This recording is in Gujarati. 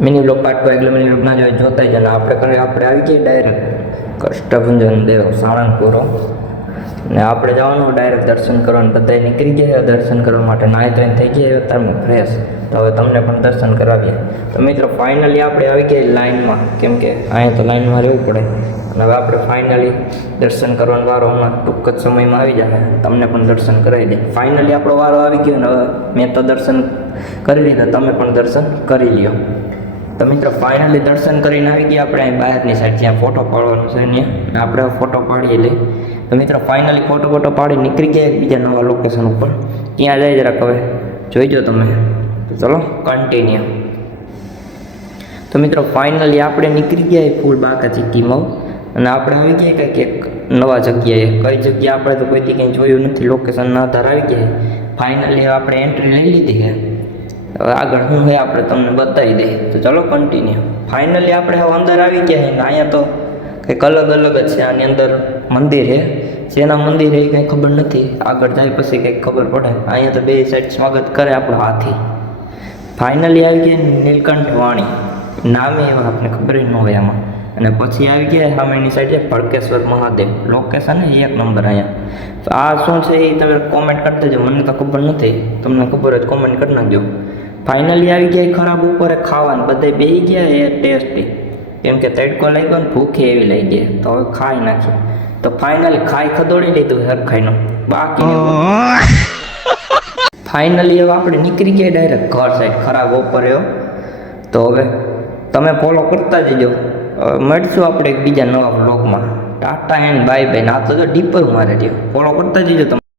મિની બ્લોગ પાર્ટ પર એટલે મિની બ્લોગ ના જોઈએ જોતા જ અને આપણે આવી ગયા ડાયરેક્ટ કષ્ટભંજન દેવ સાળંગપુરો ને આપણે જવાનું ડાયરેક્ટ દર્શન કરવાનું બધાય નીકળી ગયા દર્શન કરવા માટે નાહી ધોઈને થઈ ગયા અત્યારમાં ફ્રેશ તો હવે તમને પણ દર્શન કરાવીએ તો મિત્રો ફાઇનલી આપણે આવી ગયા લાઇનમાં કેમ કે અહીંયા તો લાઇનમાં રહેવું પડે અને હવે આપણે ફાઇનલી દર્શન કરવાનો વારો હમણાં ટૂંક જ સમયમાં આવી જાય તમને પણ દર્શન કરાવી દે ફાઇનલી આપણો વારો આવી ગયો ને હવે મેં તો દર્શન કરી લીધા તમે પણ દર્શન કરી લ્યો તો મિત્રો ફાઇનલી દર્શન કરીને આવી ગયા આપણે અહીં બહારની સાઈડ જ્યાં ફોટો પાડવાનો છે ત્યાં આપણે ફોટો પાડીએ લઈ તો મિત્રો ફાઇનલી ફોટો પાડી નીકળી ગયા બીજા નવા લોકેશન ઉપર ત્યાં જાય જરાક હવે જોઈજો તમે તો ચલો કન્ટિન્યુ તો મિત્રો ફાઇનલી આપણે નીકળી ગયા ફૂલ બાકા ચીકીમાં અને આપણે આવી ગયા કંઈક એક નવા જગ્યાએ કઈ જગ્યા આપણે તો કોઈથી કંઈ જોયું નથી લોકેશનના આધાર આવી ગયા ફાઇનલી આપણે એન્ટ્રી લઈ લીધી છે હવે આગળ શું છે આપણે તમને બતાવી દઈએ તો ચલો કન્ટિન્યુ ફાઇનલી આપણે હવે અંદર આવી ગયા છે ને અહીંયા તો કંઈક અલગ અલગ જ છે આની અંદર મંદિર છે જેના મંદિર એ કંઈ ખબર નથી આગળ જાય પછી કંઈક ખબર પડે અહીંયા તો બે સાઈડ સ્વાગત કરે આપણો હાથી ફાઇનલી આવી ગયા નીલકંઠ વાણી નામે એવા આપણે ખબર ન હોય આમાં અને પછી આવી ગયા સામેની સાઈડ છે ભડકેશ્વર મહાદેવ લોકેશન એક નંબર અહીંયા આ શું છે એ તમે કોમેન્ટ કરી દેજો મને તો ખબર નથી તમને ખબર જ કોમેન્ટ કરી નાખજો ફાઇનલી આવી ગયા ખરાબ ઉપર ખાવાનું બધા બેસી ગયા એ ટેસ્ટી કેમ કે તડકો લાગ્યો ને ભૂખી એવી લઈ ગઈ તો હવે ખાઈ નાખ્યું તો ફાઇનલી ખાઈ ખદોડી લીધું હરખાઈનું બાકી ફાઇનલી હવે આપણે નીકળી ગયા ડાયરેક્ટ ઘર સાઈડ ખરાબ ઉપર એવો તો હવે તમે ફોલો કરતા જજો મળશું આપણે એક બીજા નવા બ્લોગમાં ટાટા એન્ડ બાય બાય આ તો ડીપર મારે ફોલો કરતા જજો તમે